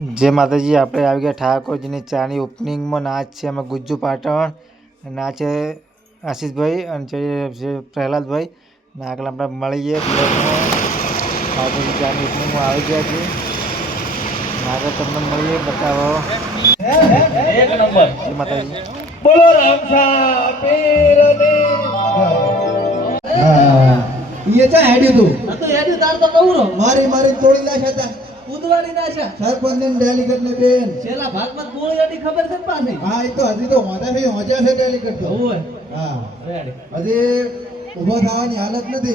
जय माताजी। આપણે આવી ગયા ઠાકોરજીની ચાની ઓપનિંગમાં નાચ છે એમાં ગુજ્જુ પાટણ નાચ છે આશીષભાઈ અને છે પ્રહલાદભાઈ ને આગળ આપણે મળીએ ઠાકોરજી ચાની ઓપનિંગમાં આવી ગયા છે આગળ તમને મળીએ બતાવો એક નંબર। જય માતાજી। બોલો રામસા પીરની ये क्या हेड्यू तू તો હેડી તાર તો કહું मारी मारी तोड़ी लाशा था ઉદવાડી ના છે सरपंच ने डेलीगेट ने बेन છેલ્લા ભાગમાં ગોળીયાની ખબર છે ને પાછી हां ये तो हजी तो होजा से डेलीगेट तो હોય हां રેડી हजी ઉભો થવાની હાલત નથી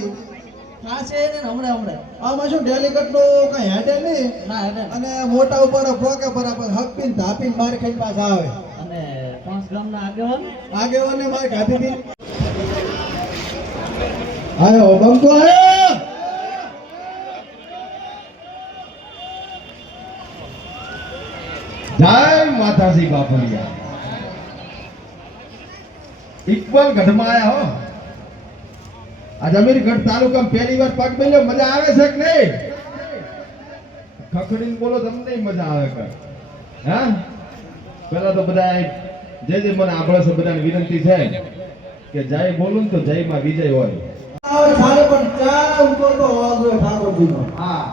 થાશે ને હમણે આમાં શું ડેલીગેટ નો કઈ હેડે નહીં ના હેડે અને મોટા ઉપર ફોકે બરાબર હપ્પીન ધાપીન માર ખાઈને પાછા આવે અને 5 ગામના આગેવાને માર ખાધી હતી આયો બંકો આયો जय माताजी बापुलिया इक्वल गढ़માં आया हो आज अमीरगढ़ तालुका में पहली बार पग मिलो मजा आवे છે કે નહીં ખખડીને બોલો તમને મજા આવે કે હા પહેલા તો બધા જે મને આભળે છે બધાને વિનંતી છે કે જય બોલું તો જય માં વિજય હોય સારે પણ ચા ઉપર તો અવાજ હોય ઠાકોરજીનો હા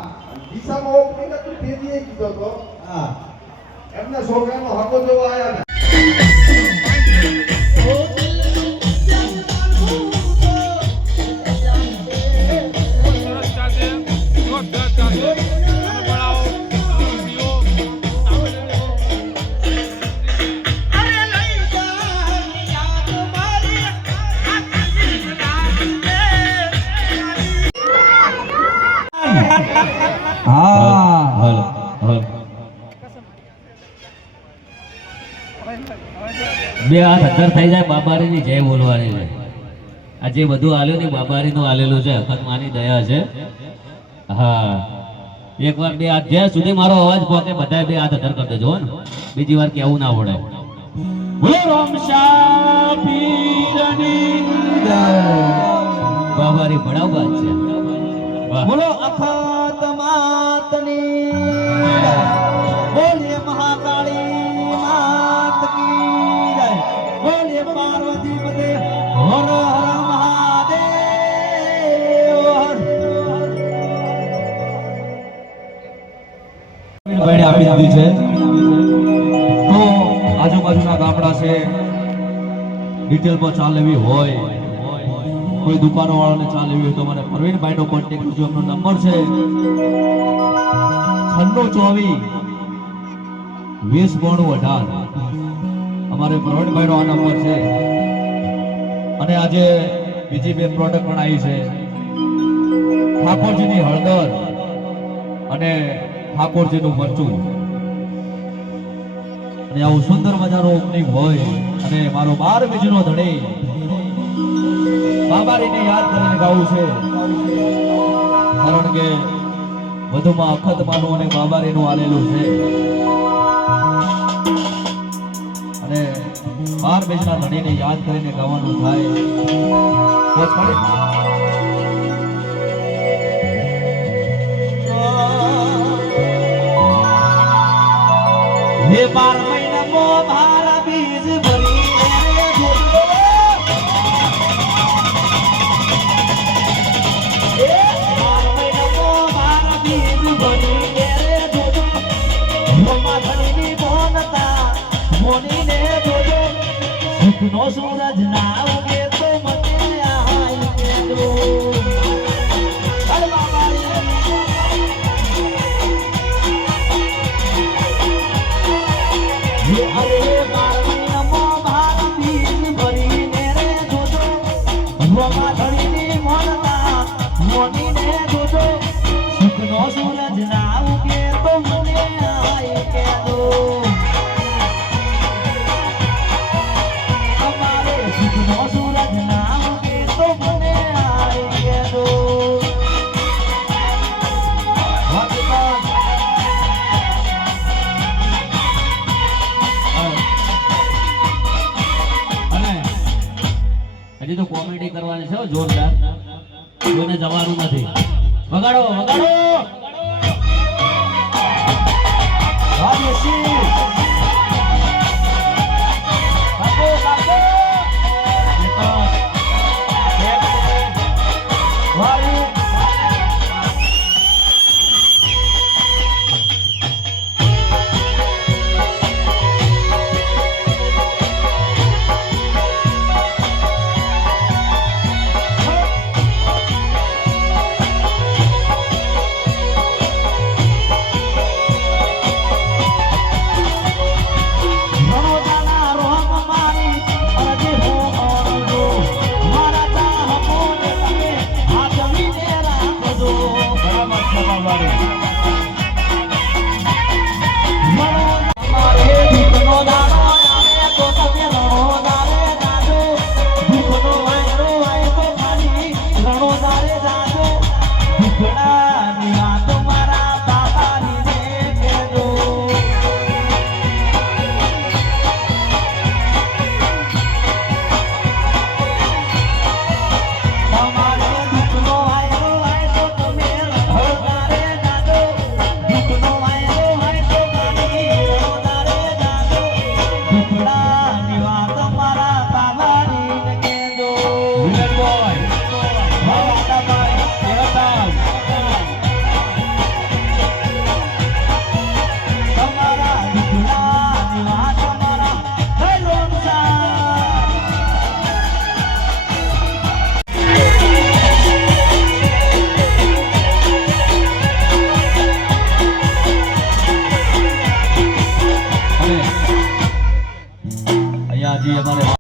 દિશામાં ઓપનિંગ તો તેજીએ કીધો તો હા એમના છોકરાનો હકો જોવા આયા ને બે હાથ હજાર થઈ જાય બાબારીની જય બોલવાની છે આ જે બધું આલ્યું ને બાબારીનું આલેલું છે અખત માની દયા છે હા એકવાર બે હાથ જ્યાં સુધી મારો અવાજ પહોંચે બધા બે હાથ હજાર કરી દેજો ને બીજી વાર કેવું ના પડે બોલો રામશા પીરની બાબારી ભણાવવા છે બોલો અખત માતની બોલીએ મહાકાળી માત કી જય બોલીએ પાર્વતી પતે હર હર મહાદેવ ભાઈને આપી દીધી છે તો આજુબાજુના ગામડા છે ડિટેલ પર ચા લેવી હોય કોઈ દુકાનો વાળાને ચા લેવી હોય તો મને પ્રવીણભાઈ નો કોન્ટેક્ટ કરજો એમનો નંબર છે 9624209218 અમારે પ્રવીણભાઈ નો આ નંબર છે અને આજે બીજી બે પ્રોડક્ટ પણ આવી છે ઠાકોરજીની હળદર અને ઠાકોરજીનું મરચું અને આવું સુંદર મજાનું ઓપનિંગ હોય અને મારો 12 બીજનો ધણી બાબારીને યાદ કરીને ગાવું છે કારણ કે વધુમાં અખત માનું અને બાબારીનું આલેલું છે અને 12 બીજના ધણીને યાદ કરીને ગાવાનું થાય તો પડે હે 12 મહિનામાં મારા બીજ ભરી રે જોડો હે 12 મહિનામાં મારા બીજ ભરી રે જોડો મમ્મા ધણીની બોનતા મોનીને જોડો સુખનો સૂરજ ના ઉગે તો મને આય કેજો અરે મારી નમો ભારતી ભરીને રે જોજો ભગવા ધણીની મોનતા મોનીને જોજો સુખનો સૂરજ ના ઉગે તો મને આય કેજો અમારે સુખનો સૂરજ ના ઉગે તો મને આય કેજો હજી તો કોમેડી કરવાની છે જોરદાર કોઈને જવાનું નથી વગાડો વગાડો